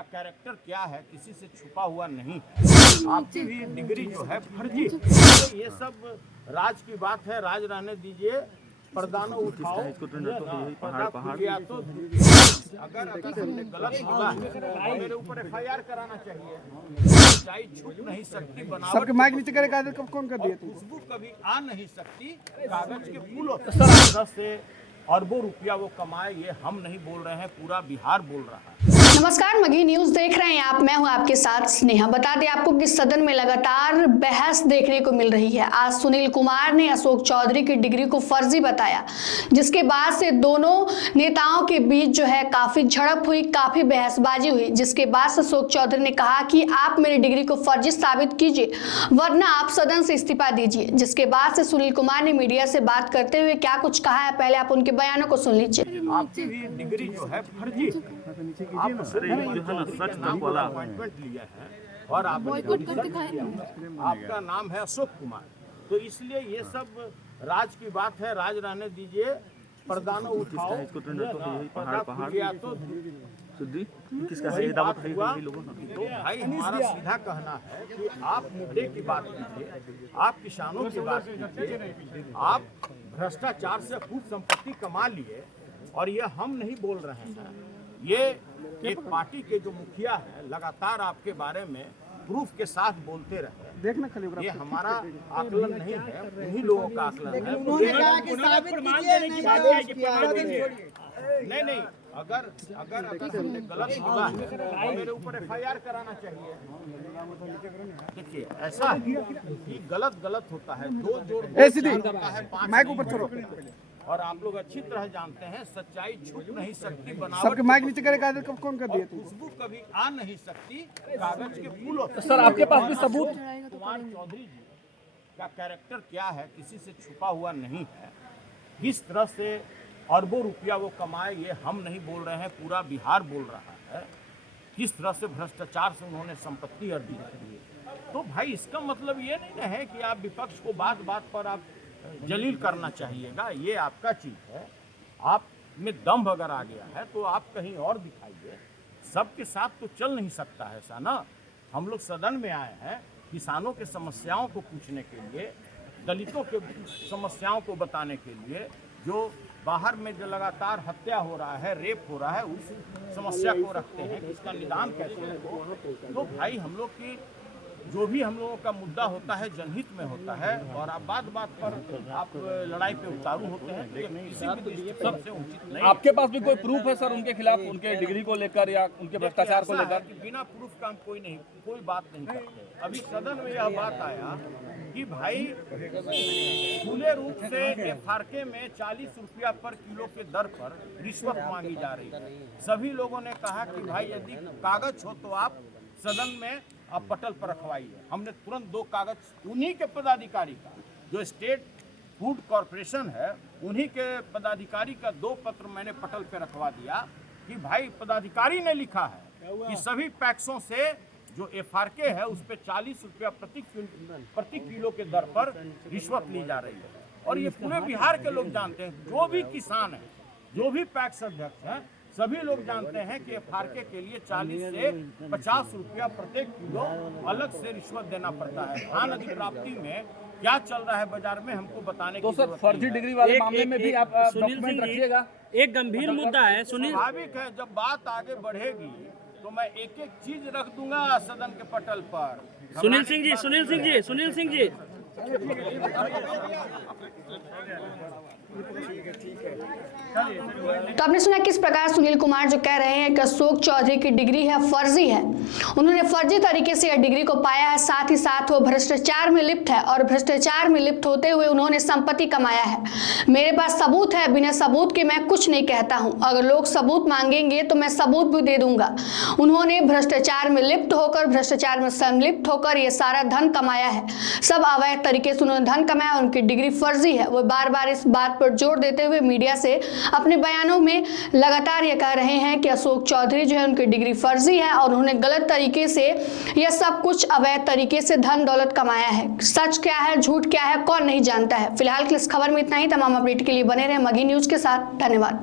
का कैरेक्टर क्या है किसी से छुपा हुआ नहीं है। आपकी भी डिग्री जो है फर्जी, तो ये सब राज की बात है, राज रहने दीजिए। पर्दानो उठाओ, पर्दा गया तो अगर हमने गलत बोला है तो मेरे ऊपर FIR कराना चाहिए। सच्चाई छुप नहीं सकती, बनावट सबके माइक नीचे करे कागज कब कौन कर दिया तुमको? खुशबू कभी आ नहीं सकती, कागज के फूल होते हैं। 10 से अरबों रुपया वो कमाए, ये हम नहीं बोल रहे हैं, पूरा बिहार बोल रहा है। नमस्कार, मगही न्यूज देख रहे हैं आप। मैं हूं आपके साथ स्नेहा। बता दें आपको कि सदन में लगातार बहस देखने को मिल रही है। आज सुनील कुमार ने अशोक चौधरी की डिग्री को फर्जी बताया, जिसके बाद से दोनों नेताओं के बीच जो है काफी झड़प हुई, काफी बहसबाजी हुई। जिसके बाद से अशोक चौधरी ने कहा कि आप मेरी डिग्री को फर्जी साबित कीजिए, वरना आप सदन से इस्तीफा दीजिए। जिसके बाद से सुनील कुमार ने मीडिया से बात करते हुए क्या कुछ कहा है, पहले आप उनके बयानों को सुन लीजिए। आपकी भी डिग्री जो है फर्जी, आप सच वाला अपॉइंटमेंट लिया है और आप आपका नाम है अशोक कुमार, तो इसलिए ये सब राज की बात है, राज रहने दीजिए। पर्दानो उठाओ, पर्दा गया तो किसका सही दावा हुआ। तो भाई हमारा सीधा कहना है कि आप मुद्दे की बात कीजिए, आप किसानों की बात कीजिए। आप भ्रष्टाचार से खूब संपत्ति कमा लिए और ये हम नहीं बोल रहे हैं। ये एक पार्टी के जो मुखिया है लगातार आपके बारे में प्रूफ के साथ बोलते रहे। देखना खाली ये हमारा आकलन नहीं है, उन्हीं लोगों का आकलन है। नहीं, अगर हमने गलत बोला है तो मेरे ऊपर FIR कराना चाहिए। देखिए ऐसा है कि गलत होता है, दो जोड़ होता है, 5 माइक ऊपर छोड़ो। और आप लोग अच्छी तरह जानते हैं सच्चाई छुप नहीं सकती, बनावट सबके माइक नीचे करे कागज कब कौन कर दिया तुमको? खुशबू कभी आ नहीं सकती, कागज के फूल होते हैं। सर आपके पास भी सबूत? कुमार चौधरी जी का कैरेक्टर क्या है किसी से छुपा हुआ नहीं है। किस तरह से अरबों रुपया वो कमाए, ये हम नहीं बोल रहे हैं, पूरा बिहार बोल रहा है। किस तरह से भ्रष्टाचार से उन्होंने संपत्ति अर्जित की है। तो भाई इसका मतलब ये नहीं है कि आप विपक्ष को बात पर आप जलील करना चाहिएगा, ये आपका चीज है। आप में दम्भ अगर आ गया है तो आप कहीं और दिखाइए। सबके साथ तो चल नहीं सकता है ऐसा ना। हम लोग सदन में आए हैं किसानों के समस्याओं को पूछने के लिए, दलितों के समस्याओं को बताने के लिए। जो बाहर में जो लगातार हत्या हो रहा है, रेप हो रहा है, उस समस्या को रखते हैं कि इसका निदान कैसे हो। तो भाई हम लोग की जो भी हम लोगों का मुद्दा होता है जनहित में होता है, और आप बात पर आप लड़ाई पे उतारू होते हैं, किसी भी दृष्टिकोण से उचित नहीं। आपके पास भी कोई प्रूफ है सर उनके खिलाफ, उनके डिग्री को लेकर या उनके भ्रष्टाचार को लेकर? बिना प्रूफ का हम कोई बात नहीं करते। अभी सदन में यह बात आया कि भाई खुले रूप से FRK में 40 रुपया पर किलो के दर पर रिश्वत मांगी जा रही है। सभी लोगों ने कहा कि भाई यदि कागज हो तो आप सदन में आप पटल पर रखवाइए। हमने तुरंत 2 कागज उन्हीं के पदाधिकारी का, जो स्टेट फूड कॉरपोरेशन है, उन्हीं के पदाधिकारी का 2 पत्र मैंने पटल पे रखवा दिया कि भाई पदाधिकारी ने लिखा है कि सभी पैक्सों से जो FRK है उस पे 40 रुपया प्रति किलो के दर पर रिश्वत ली जा रही है। और ये पूरे बिहार के लोग जानते हैं, जो भी किसान है, जो भी पैक्स अध्यक्ष हैं, सभी लोग जानते हैं कि FRK के लिए 40 से 50 रुपया प्रत्येक किलो अलग से रिश्वत देना पड़ता है। धान अधिप्राप्ति में क्या चल रहा है बाजार में हमको बताने तो सर फर्जी डिग्री वाले मामले में भी आप डॉक्यूमेंट रखिएगा। एक गंभीर मुद्दा है सुनील। स्वाभाविक है, जब बात आगे बढ़ेगी तो मैं एक चीज रख दूंगा सदन के पटल पर। सुनील सिंह जी तो आपने सुना किस प्रकार सुनील कुमार जो कह रहे हैं कि अशोक चौधरी की डिग्री है फर्जी है। उन्होंने फर्जी तरीके से यह डिग्री को पाया है, साथ ही साथ वो भ्रष्टाचार में लिप्त है और भ्रष्टाचार में लिप्त होते हुए उन्होंने संपत्ति कमाया है। मेरे पास सबूत है, बिना सबूत के मैं कुछ नहीं कहता हूं। अगर लोग सबूत मांगेंगे तो मैं सबूत भी दे दूंगा। उन्होंने भ्रष्टाचार में लिप्त होकर, भ्रष्टाचार में संलिप्त होकर ये सारा धन कमाया है। सब अवैध तरीके से उन्होंने धन कमाया, उनकी डिग्री फर्जी है। वो बार बार इस बात पर जोर देते हुए मीडिया से अपने बयानों में लगातार ये कह रहे हैं कि अशोक चौधरी जो है उनकी डिग्री फर्जी है और उन्होंने गलत तरीके से यह सब कुछ अवैध तरीके से धन दौलत कमाया है। सच क्या है, झूठ क्या है, कौन नहीं जानता है। फिलहाल की इस खबर में इतना ही। तमाम अपडेट के लिए बने रहे मगही न्यूज के साथ। धन्यवाद।